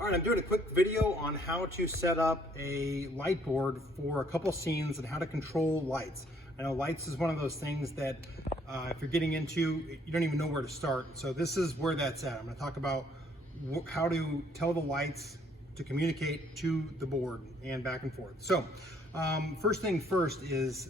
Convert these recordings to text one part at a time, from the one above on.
All right, I'm doing a quick video on how to set up a light board for a couple scenes and how to control lights. I know lights is one of those things that if you're getting into, you don't even know where to start. So this is where that's at. I'm going to talk about how to tell the lights to communicate to the board and back and forth. So first thing first is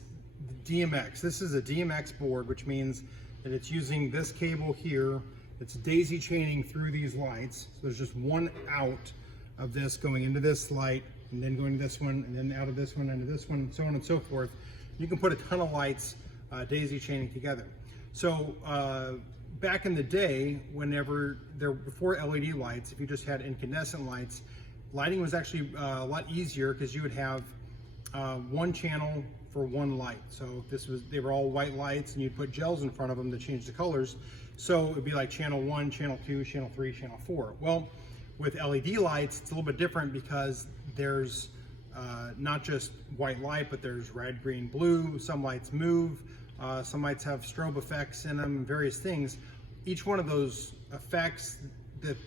the DMX. This is a DMX board, which means that it's using this cable here. It's daisy chaining through these lights. So there's just one out of this going into this light, and then going to this one, and then out of this one, into this one, so on and so forth. You can put a ton of lights daisy chaining together. So back in the day, before LED lights, if you just had incandescent lights, lighting was actually a lot easier because you would have one channel for one light. So they were all white lights, and you'd put gels in front of them to change the colors. So it'd be like channel 1, channel 2, channel 3, channel 4. Well, with LED lights, it's a little bit different because there's not just white light, but there's red, green, blue. Some lights move. Some lights have strobe effects in them, various things. Each one of those effects,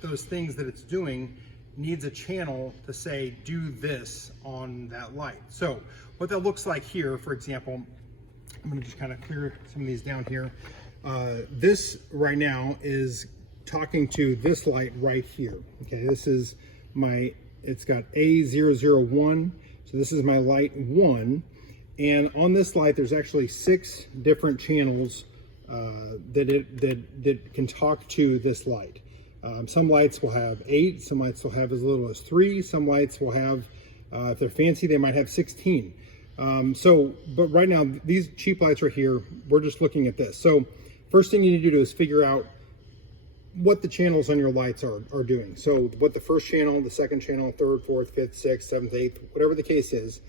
those things that it's doing, needs a channel to say, do this on that light. So what that looks like here, for example, I'm gonna just kind of clear some of these down here. This right now is talking to this light right here. Okay, this is it's got A001. So this is my light 1. And on this light, there's actually 6 different channels that can talk to this light. Some lights will have 8, some lights will have as little as 3, some lights will have, if they're fancy, they might have 16. But right now, these cheap lights right here, we're just looking at this. So first thing you need to do is figure out what the channels on your lights are doing. So what the first channel, the second channel, third, fourth, fifth, sixth, seventh, eighth, whatever the case is.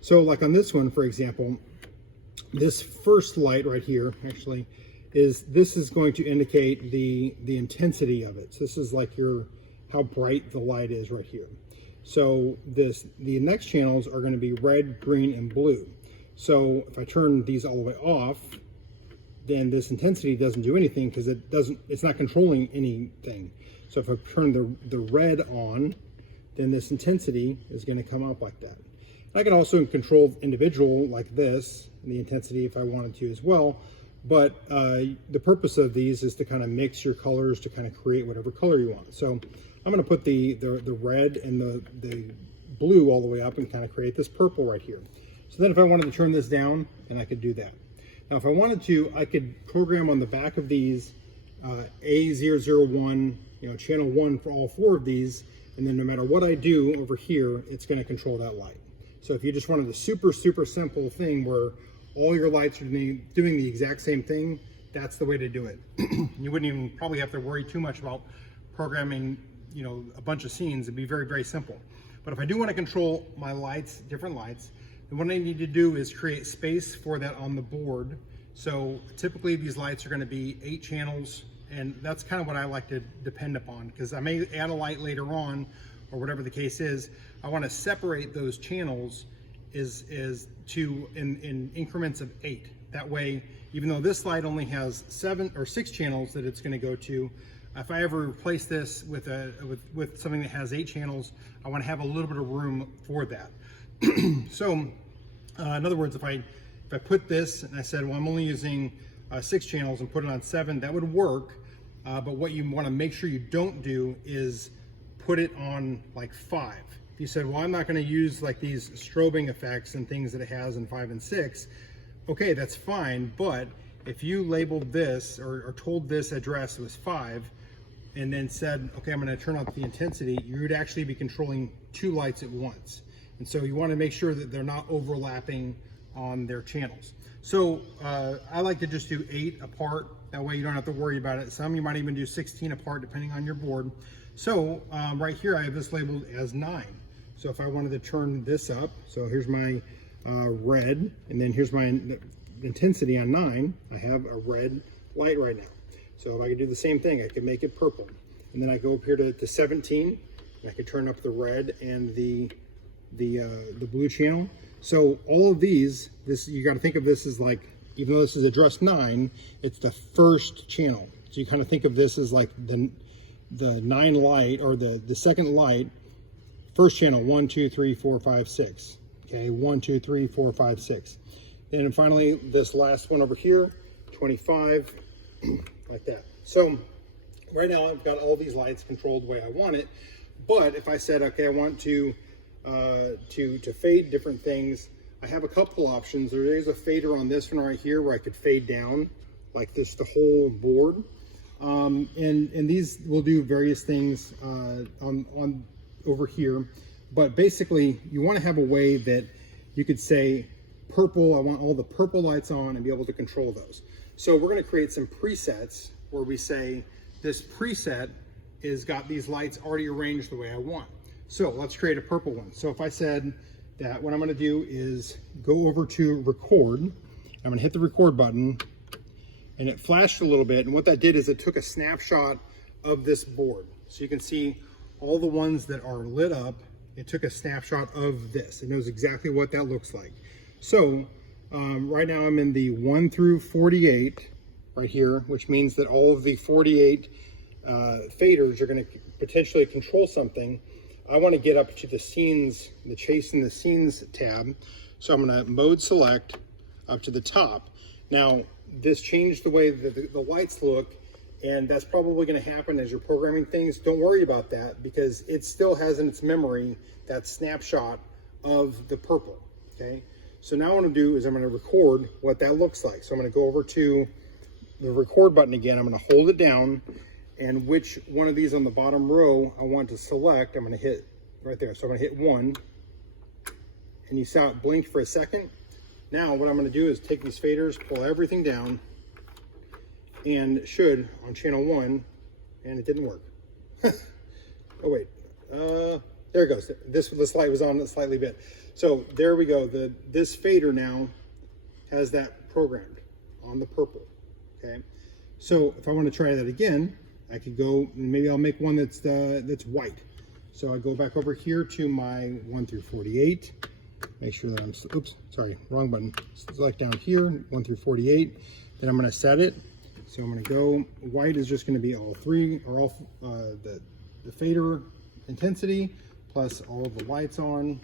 So like on this one, for example, this first light right here, actually, this is going to indicate the intensity of it. So this is like how bright the light is right here. So the next channels are going to be red, green, and blue. So if I turn these all the way off, then this intensity doesn't do anything because it's not controlling anything. So if I turn the red on, then this intensity is going to come up like that. I can also control individual like this, the intensity if I wanted to as well. But the purpose of these is to kind of mix your colors to kind of create whatever color you want. So I'm going to put the red and the blue all the way up and kind of create this purple right here. So then if I wanted to turn this down, then I could do that. Now if I wanted to, I could program on the back of these A001, channel 1 for all 4 of these, and then no matter what I do over here, it's going to control that light. So if you just wanted a super simple thing where all your lights are doing the exact same thing, that's the way to do it. You wouldn't even probably have to worry too much about programming, a bunch of scenes. It'd be very simple. But if I do want to control my lights, different lights, then what I need to do is create space for that on the board. So typically these lights are going to be 8 channels, and that's kind of what I like to depend upon, because I may add a light later on or whatever the case is. I want to separate those channels in increments of 8. That way, even though this light only has 7 or 6 channels that it's going to go to, if I ever replace this with something that has 8 channels, I want to have a little bit of room for that. So in other words, if I put this and I said, well, I'm only using 6 channels and put it on 7, that would work. But what you want to make sure you don't do is put it on like 5. If you said, well, I'm not going to use like these strobing effects and things that it has in 5 and 6, okay, that's fine. But if you labeled this or told this address was 5 and then said, okay, I'm going to turn up the intensity, you would actually be controlling 2 lights at once. And so you want to make sure that they're not overlapping on their channels. So I like to just do 8 apart. That way you don't have to worry about it. Some you might even do 16 apart depending on your board. So right here I have this labeled as 9. So if I wanted to turn this up, so here's my red, and then here's my intensity on 9. I have a red light right now. So if I could do the same thing, I could make it purple. And then I go up here to 17, and I could turn up the red and the blue channel. So all of these, you got to think of this as like, even though this is address 9, it's the first channel. So you kind of think of this as like the 9 light, or the second light first channel, 1, 2, 3, 4, 5, 6. Okay, 1, 2, 3, 4, 5, 6. Then finally, this last one over here, 25, like that. So right now I've got all these lights controlled the way I want it. But if I said, okay, I want to fade different things, I have a couple options. There is a fader on this one right here where I could fade down like this, the whole board. And these will do various things on over here. But basically, you want to have a way that you could say, purple, I want all the purple lights on, and be able to control those. So we're going to create some presets where we say this preset is got these lights already arranged the way I want. So let's create a purple one. So if I said that what I'm going to do is go over to record, I'm going to hit the record button, and it flashed a little bit. And what that did is it took a snapshot of this board. So you can see all the ones that are lit up. It took a snapshot of this. It knows exactly what that looks like. So right now I'm in the 1 through 48 right here, which means that all of the 48 faders are going to potentially control something. I want to get up to the scenes, the chase and the scenes tab. So I'm going to mode select up to the top. Now this changed the way that the lights look, and that's probably going to happen as you're programming things. Don't worry about that, because it still has in its memory that snapshot of the purple. Okay. So now what I'm going to do is I'm going to record what that looks like. So I'm going to go over to the record button again. I'm going to hold it down, and which one of these on the bottom row I want to select, I'm going to hit right there. So I'm going to hit 1, and you saw it blink for a second. Now what I'm going to do is take these faders, pull everything down, and should on channel 1, and it didn't work. Oh wait, there it goes. This light was on slightly bit. So there we go. This fader now has that programmed on the purple. Okay. So if I want to try that again, I could go, maybe I'll make one that's white. So I go back over here to my 1 through 48. Make sure that I'm, oops, sorry, wrong button. Select down here, 1 through 48. Then I'm going to set it. So I'm going to go, white is just going to be all three, or all the fader intensity, plus all of the lights on.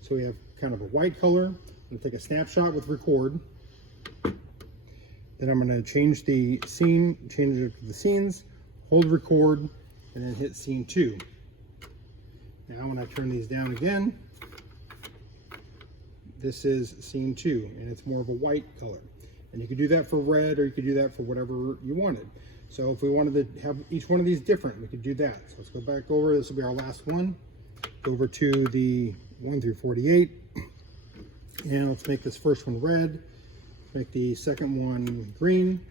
So we have kind of a white color. I'm going to take a snapshot with record. Then I'm going to change the scene, change it to the scenes, hold record, and then hit scene 2. Now when I turn these down again, this is scene 2, and it's more of a white color. And you could do that for red, or you could do that for whatever you wanted. So if we wanted to have each one of these different, we could do that. So let's go back over. This will be our last one. Go over to the 1 through 48. And let's make this first one red. Let's make the second one green.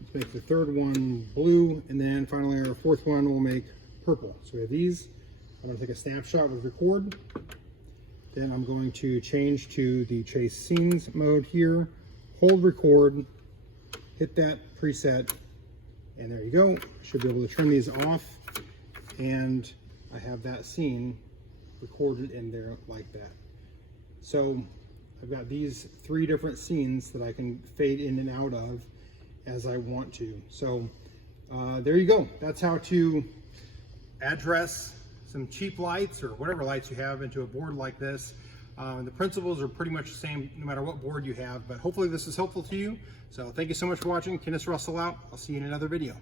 Let's make the third one blue. And then finally our fourth one we'll make purple. So we have these. I'm going to take a snapshot with record. Then I'm going to change to the chase scenes mode here. Hold record. Hit that preset. And there you go. I should be able to turn these off. And I have that scene recorded in there like that. So I've got these 3 different scenes that I can fade in and out of as I want to. So there you go. That's how to address some cheap lights or whatever lights you have into a board like this. The principles are pretty much the same no matter what board you have, but hopefully this is helpful to you. So thank you so much for watching. Kenneth Russell out. I'll see you in another video.